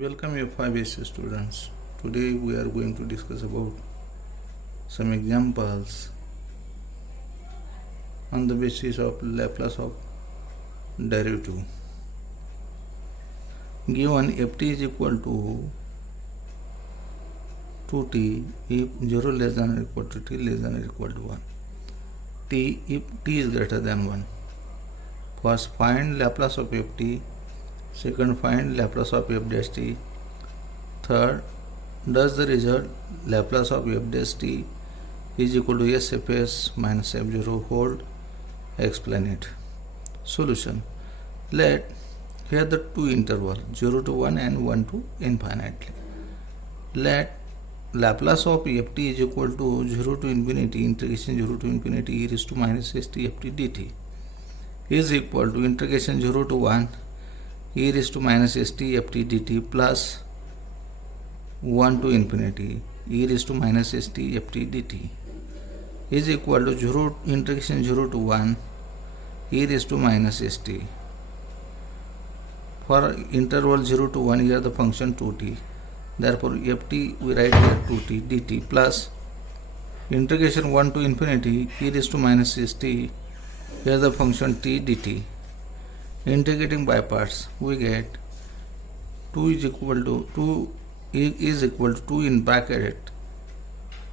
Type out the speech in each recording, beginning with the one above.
Welcome you 5S students. Today we are going to discuss about some examples on the basis of Laplace of derivative. Given ft is equal to 2t if 0 less than or equal to t less than or equal to 1. T if t is greater than 1. First find Laplace of ft. Second, find Laplace of f dash t. Third, does the result Laplace of f dash t is equal to sfs minus f0 hold? Explain it. Solution. Let here the two intervals 0 to 1 and 1 to infinitely. Let Laplace of ft is equal to 0 to infinity integration 0 to infinity e raised to minus st ft dt is equal to integration 0 to 1 e raised to minus st ft dt plus 1 to infinity e raised to minus st ft dt is equal to 0 integration 0 to 1 e raised to minus st. For interval 0 to 1 here the function 2t. Therefore ft we write here 2t dt plus integration 1 to infinity e raised to minus st, here the function t dt. Integrating by parts we get 2 is equal to 2 in bracket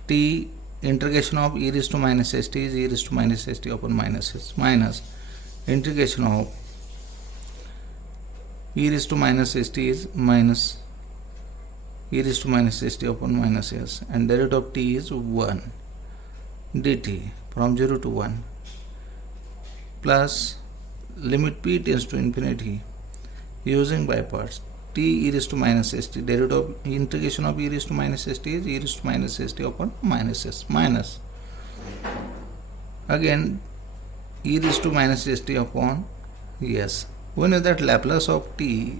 t integration of e raised to minus st is e raised to minus st upon minus s minus integration of e raised to minus st is minus e raised to minus st upon minus s and derivative of t is 1 dt from 0 to 1 plus limit p tends to infinity using by parts t e raised to minus st derivative of integration of e raised to minus st is e raised to minus st upon minus s minus again e raised to minus st upon s. We know that Laplace of t,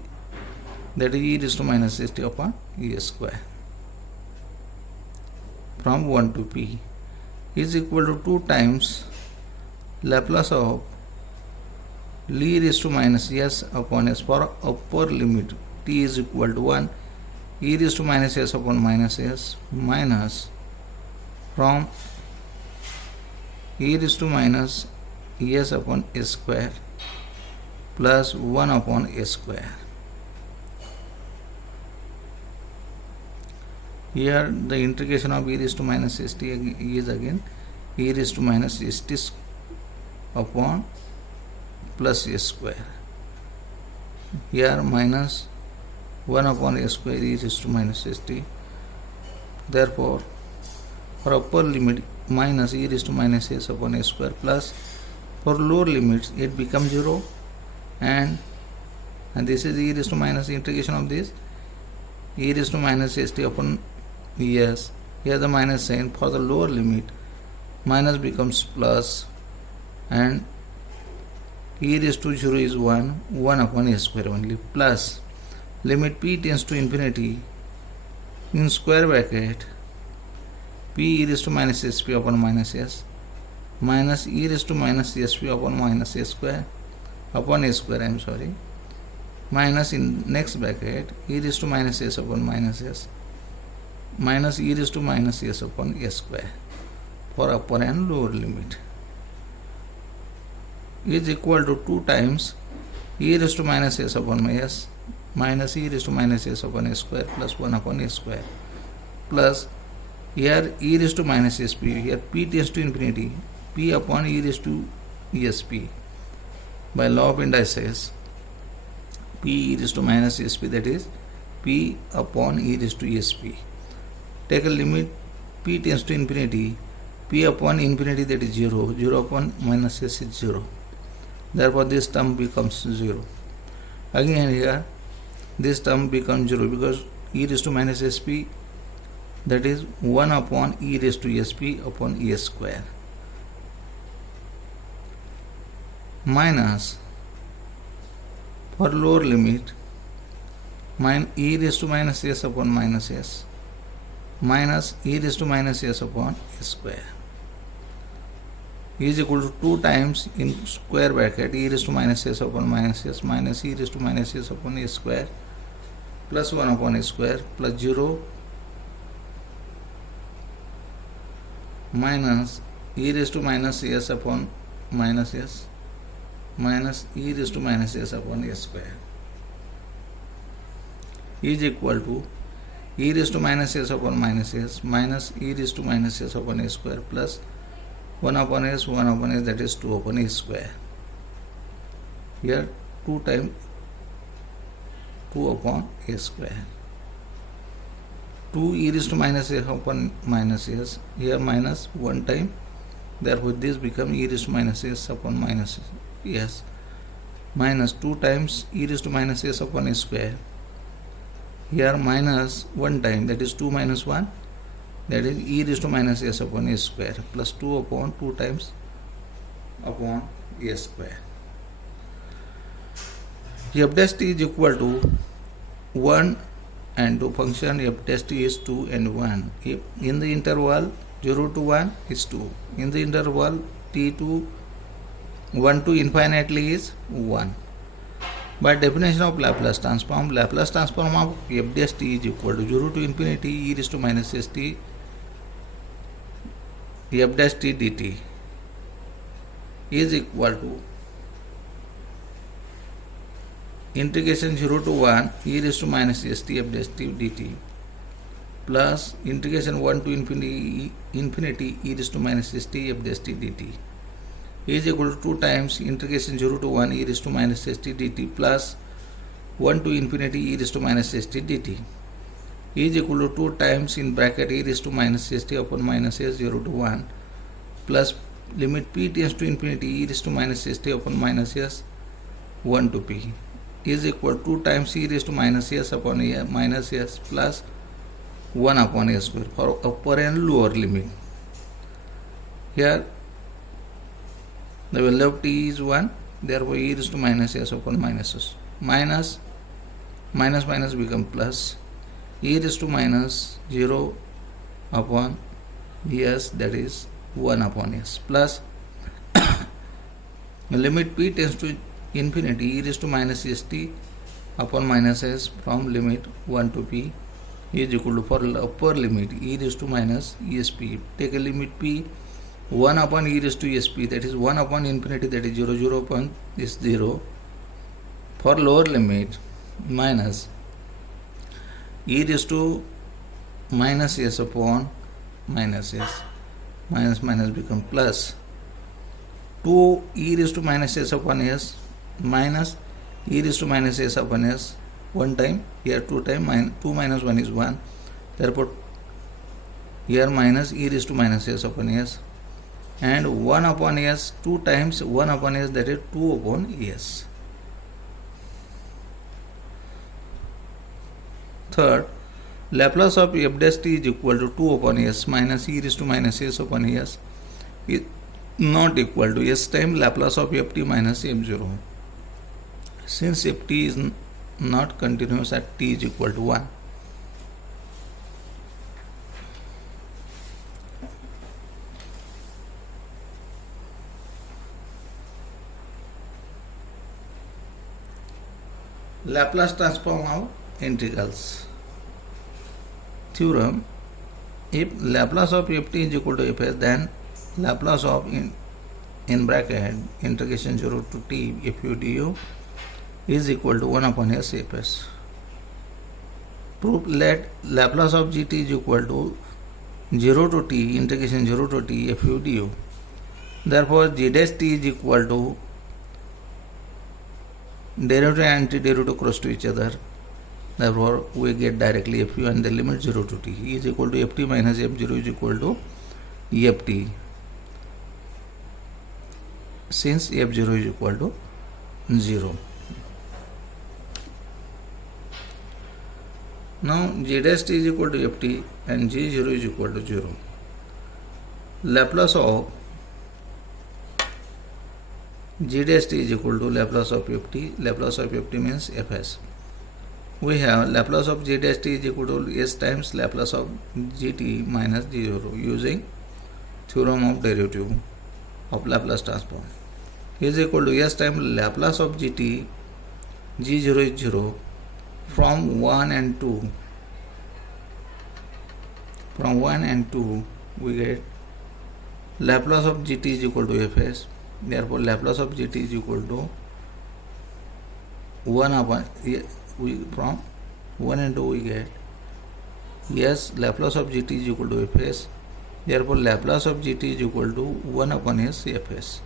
that is e raised to minus st upon e square from 1 to p is equal to 2 times Laplace of e raised to minus s upon s for upper limit t is equal to 1 e raised to minus s upon minus s minus from e raised to minus s upon s square plus 1 upon s square. Here the integration of e raised to minus st is again e raised to minus st upon plus s square. Here minus 1 upon s square e raised to minus st. Therefore, for upper limit minus e raised to minus s upon s square plus for lower limits it becomes 0 and this is e raised to minus integration of this e raised to minus st upon s. Here the minus sign for the lower limit minus becomes plus and e raised to 0 is 1 upon s square only plus limit p tends to infinity in square bracket p e raised to minus sp upon minus s minus e raised to minus sp upon minus s square upon s square minus in next bracket e raised to minus s upon minus s minus e raised to minus s upon s square for upper and lower limit is equal to 2 times e raised to minus s upon s minus e raised to minus s upon s square plus 1 upon s square plus here e raised to minus sp, here p tends to infinity p upon e raised to esp by law of indices p e raised to minus sp, that is p upon e raised to esp. Take a limit p tends to infinity p upon infinity, that is 0 upon minus s is 0. Therefore this term becomes 0. Again here this term becomes 0 because e raised to minus sp, that is 1 upon e raised to sp upon s square minus for lower limit e raised to minus s upon minus s minus e raised to minus s upon s square is equal to 2 times in square bracket e raised to minus s upon minus s minus e raised to minus s upon s square plus 1 upon s square plus 0 minus e raised to minus s upon minus s minus e raised to minus s upon s square is equal to e raised to minus s upon minus s minus e raised to minus s upon s square plus 1 upon s, 1 upon s, that is 2 upon s square. Here 2 times 2 upon s square. 2 e raised to minus s upon minus s, here minus 1 time, therefore this become e raised to minus s upon minus s minus 2 times e raised to minus s upon s square, here minus 1 time, that is 2 minus 1, that is e raised to minus s upon s square plus 2 upon 2 times upon s square. F dash t is equal to 1 and 2 function f dash t is 2 and 1. If in the interval 0 to 1 is 2. In the interval t to 1 to infinitely is 1. By definition of Laplace transform of f dash t is equal to 0 to infinity e raised to minus st f dash t dt is equal to integration 0 to 1 e raised to minus st f dash t dt plus integration 1 to infinity e raised to minus st f dash t dt is equal to 2 times integration 0 to 1 e raised to minus st dt plus 1 to infinity e raised to minus st dt is equal to 2 times in bracket e raised to minus st upon minus s 0 to 1 plus limit p tends to infinity e raised to minus st upon minus s 1 to p is equal to 2 times e raised to minus s upon minus s plus 1 upon s square for upper and lower limit. Here the value of t is 1, therefore e raised to minus s upon minus s minus minus become plus e raised to minus 0 upon s, that is 1 upon s plus limit p tends to infinity e raised to minus st upon minus s from limit 1 to p is equal to for upper limit e raised to minus esp. Take a limit p 1 upon e raised to esp, that is 1 upon infinity, that is 0 upon this 0. For lower limit minus e raised to minus s upon minus s minus become plus 2 e raised to minus s upon s minus e raised to minus s upon s 1 time, here 2 time, 2 minus 1 is 1, therefore here minus e raised to minus s upon s and 1 upon s 2 times 1 upon s, that is 2 upon s. Third, Laplace of f dash t is equal to 2 upon s minus e raised to minus s upon s is not equal to s times Laplace of f t minus f0. Since f t is not continuous at t is equal to 1. Laplace transform of integrals. Theorem: if Laplace of f t is equal to fs, then Laplace of in bracket integration 0 to t fu du is equal to 1 upon s fs. Proof: let Laplace of gt is equal to 0 to t integration 0 to t fu du. Therefore g dash t is equal to derivative and antiderivative cross to each other. Therefore we get directly fu and the limit 0 to t is equal to ft minus f0 is equal to eft, since f0 is equal to 0. Now g dash t is equal to ft and g0 is equal to 0. Laplace of g dash t is equal to Laplace of ft. Laplace of ft means fs. We have Laplace of g dash t is equal to s times Laplace of gt minus g0 using theorem of derivative of Laplace transform is equal to s times Laplace of gt, g0 is 0, from 1 and 2. From 1 and 2 we get Laplace of gt is equal to fs. Therefore Laplace of gt is equal to 1 upon, from 1 and 2 we get, yes, Laplace of gt is equal to fs. Therefore Laplace of gt is equal to 1 upon s fs.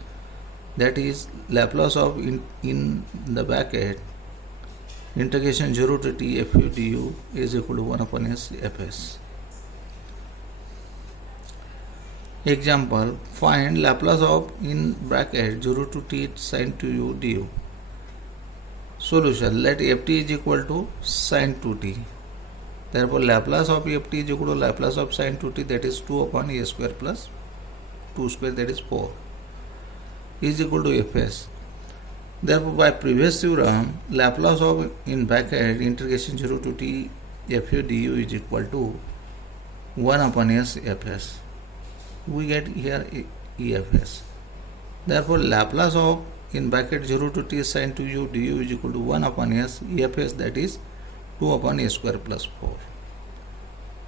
That is Laplace of in the bracket integration 0 to t fu du is equal to 1 upon s fs. Example, find Laplace of in bracket 0 to t sin 2u du. Solution, let ft is equal to sin 2t. Therefore Laplace of ft is equal to Laplace of sin 2t, that is 2 upon a square plus 2 square, that is 4, is equal to fs. Therefore by previous theorem, Laplace of in bracket integration 0 to t fu du is equal to 1 upon s fs. We get here efs. Therefore Laplace of in bracket 0 to t sin 2u du is equal to 1 upon s efs, that is 2 upon a square plus 4.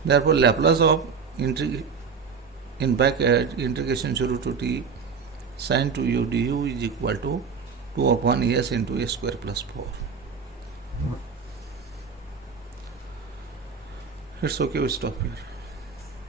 Therefore Laplace of in bracket integration 0 to t sin 2u du is equal to 2 upon s into a square plus 4. It's okay, we stop here.